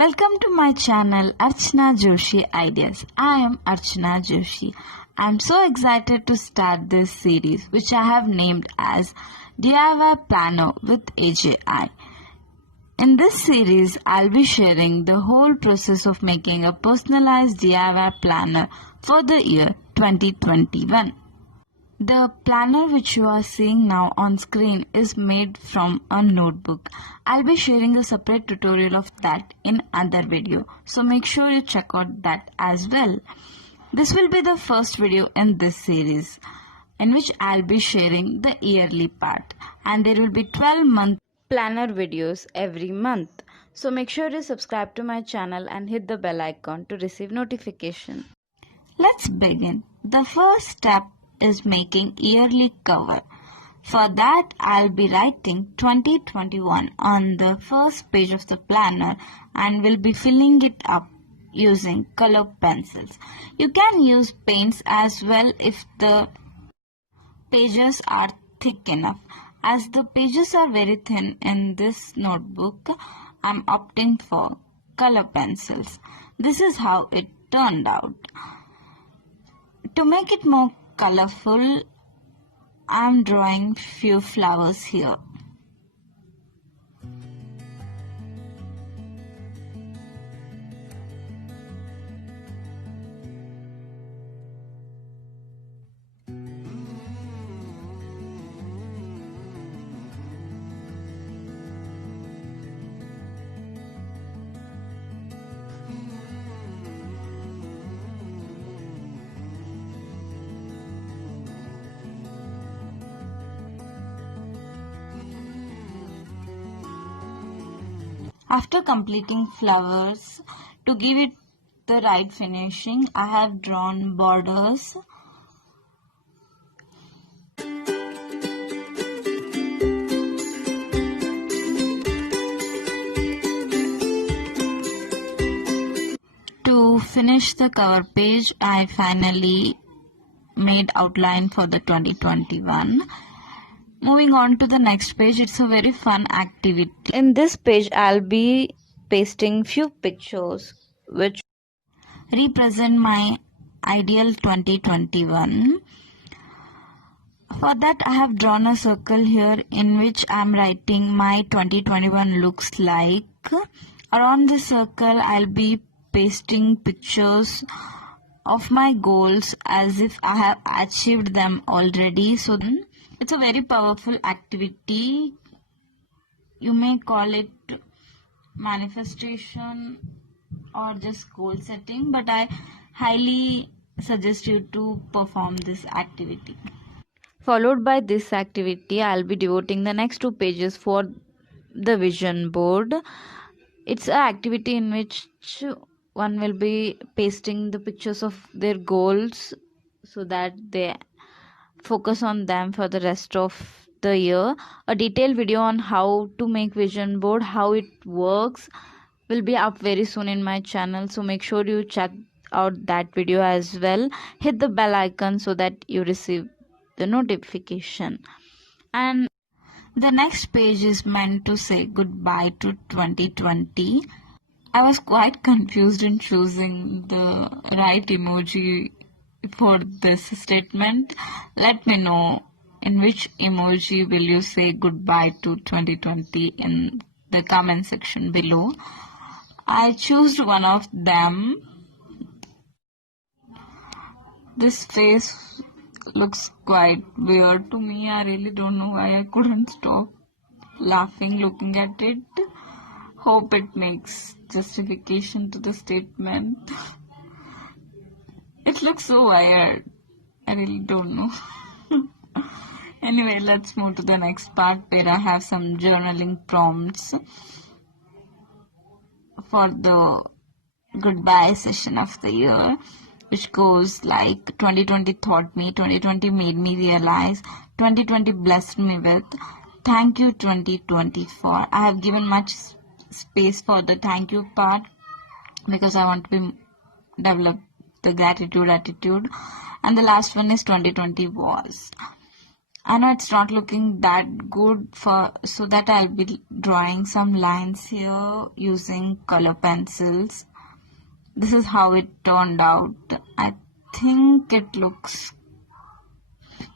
Welcome to my channel Archana Joshi Ideas. I am Archana Joshi. I am so excited to start this series which I have named as DIY Planner with AJI. In this series, I'll be sharing the whole process of making a personalized DIY planner for the year 2021. The planner which you are seeing now on screen is made from a notebook. I'll be sharing a separate tutorial of that in other video. So make sure you check out that as well. This will be the first video in this series in which I'll be sharing the yearly part. And there will be 12-month planner videos every month. So make sure you subscribe to my channel and hit the bell icon to receive notification. Let's begin. The first step is making yearly cover. For that, I'll be writing 2021 on the first page of the planner and will be filling it up using color pencils. You can use paints as well if the pages are thick enough. As the pages are very thin in this notebook, I'm opting for color pencils. This is how it turned out. To make it more colorful, I'm drawing few flowers here. After completing flowers, to give it the right finishing, I have drawn borders. To finish the cover page, I finally made outline for the 2021. Moving on to the next page, it's a very fun activity. In this page, I'll be pasting few pictures which represent my ideal 2021. For that, I have drawn a circle here in which I'm writing my 2021 looks like. Around the circle, I'll be pasting pictures of my goals as if I have achieved them already. So it's a very powerful activity. You may call it manifestation or just goal setting, but I highly suggest you to perform this activity. Followed by this activity, I'll be devoting the next 2 pages for the vision board. It's an activity in which one will be pasting the pictures of their goals so that they focus on them for the rest of the year. A detailed video on how to make vision board, how it works, will be up very soon in my channel, so make sure you check out that video as well. Hit the bell icon so that you receive the notification. And the next page is meant to say goodbye to 2020. I was quite confused in choosing the right emoji for this statement. Let me know in which emoji will you say goodbye to 2020 in the comment section below. I chose one of them. This face looks quite weird to me. I really don't know why I couldn't stop laughing looking at it. Hope it makes justification to the statement. It looks so weird. I really don't know. Anyway, let's move to the next part where I have some journaling prompts for the goodbye session of the year, which goes like 2020 taught me, 2020 made me realize, 2020 blessed me with, thank you 2024. I have given much space for the thank you part because I want to develop the gratitude attitude. And the last one is 2020 was. I know it's not looking that good, so that I'll be drawing some lines here using color pencils. This is how it turned out. I think it looks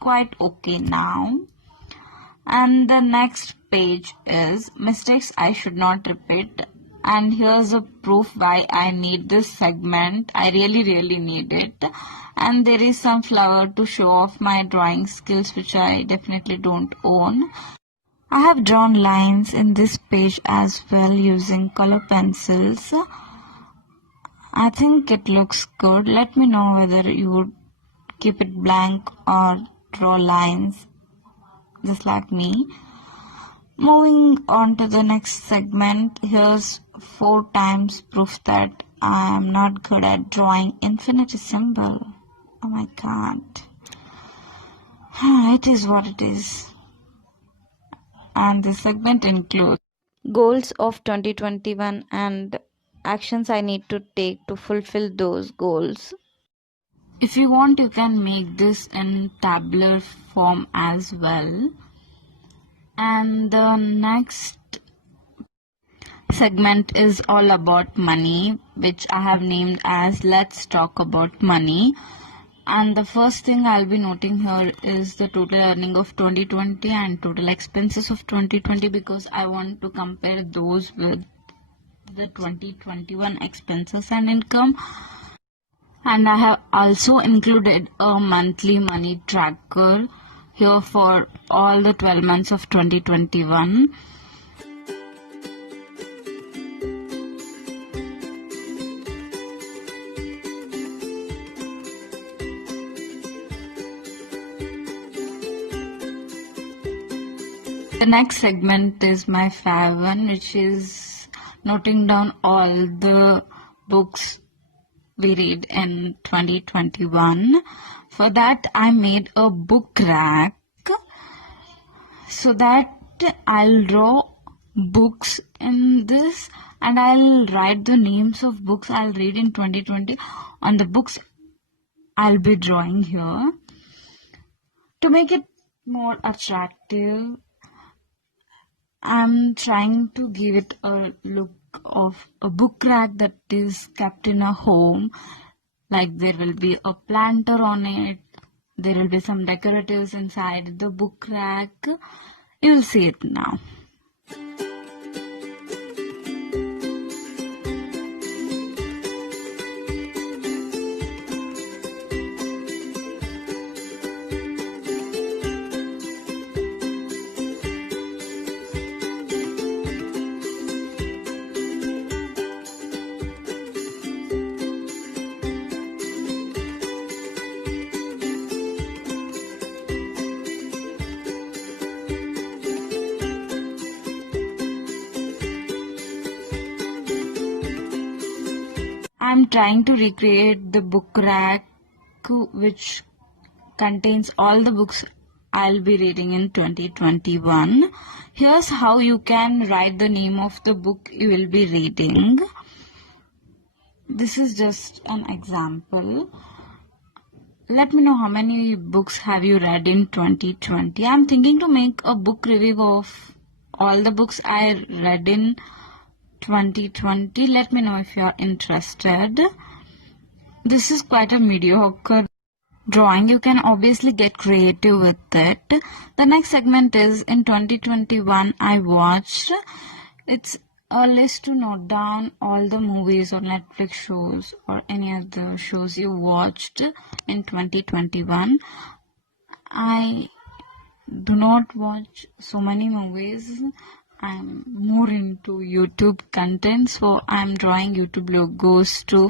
quite okay now. And the next page is mistakes I should not repeat. And here's a proof why I need this segment. I really need it. And there is some flower to show off my drawing skills, which I definitely don't own. I have drawn lines in this page as well using color pencils. I think it looks good. Let me know whether you would keep it blank or draw lines just like me. Moving on to the next segment, here's 4 times proof that I am not good at drawing infinity symbol. Oh my god. It is what it is. And this segment includes goals of 2021 and actions I need to take to fulfill those goals. If you want, you can make this in tabular form as well. And the next segment is all about money, which I have named as Let's Talk About Money. And the first thing I'll be noting here is the total earning of 2020 and total expenses of 2020, because I want to compare those with the 2021 expenses and income. And I have also included a monthly money tracker here for all the 12 months of 2021. The next segment is my fab one, which is noting down all the books we read in 2021. For that, I made a book rack so that I'll draw books in this and I'll write the names of books I'll read in 2020 on the books I'll be drawing here. To make it more attractive, I'm trying to give it a look of a book rack that is kept in a home. Like there will be a planter on it, there will be some decoratives inside the book rack. You'll see it now. I'm trying to recreate the book rack which contains all the books I'll be reading in 2021. Here's how you can write the name of the book you will be reading. This is just an example. Let me know how many books have you read in 2020. I'm thinking to make a book review of all the books I read in 2020. Let me know if you're interested. This is quite a mediocre drawing. You can obviously get creative with it. The next segment is in 2021 I watched. It's a list to note down all the movies or Netflix shows or any other shows you watched in 2021. I do not watch so many movies. I'm more into YouTube content, so I'm drawing YouTube logos to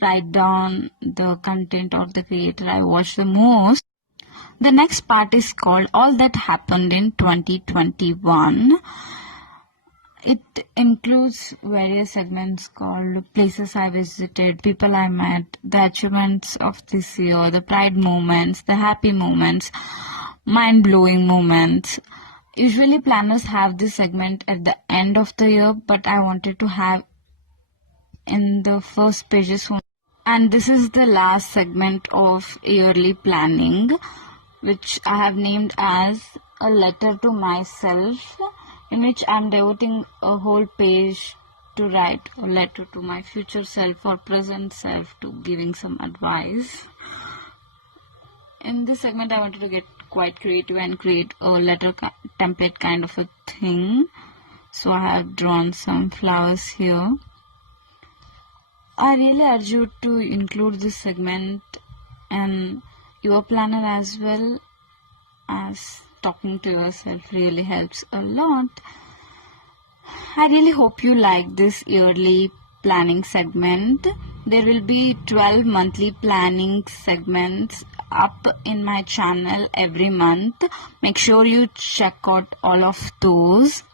write down the content or the creator I watch the most. The next part is called All That Happened in 2021. It includes various segments called Places I Visited, People I Met, the achievements of this year, the pride moments, the happy moments, mind-blowing moments. Usually planners have this segment at the end of the year, but I wanted to have in the first pages. And this is the last segment of yearly planning. which I have named as a letter to myself, in which I'm devoting a whole page to write a letter to my future self or present self to giving some advice. In this segment, I wanted to get quite creative and create a letter template kind of a thing. So I have drawn some flowers here. I really urge you to include this segment in your planner as well, as talking to yourself really helps a lot. I really hope you like this yearly planning segment. There will be 12 monthly planning segments up in my channel every month. Make sure you check out all of those.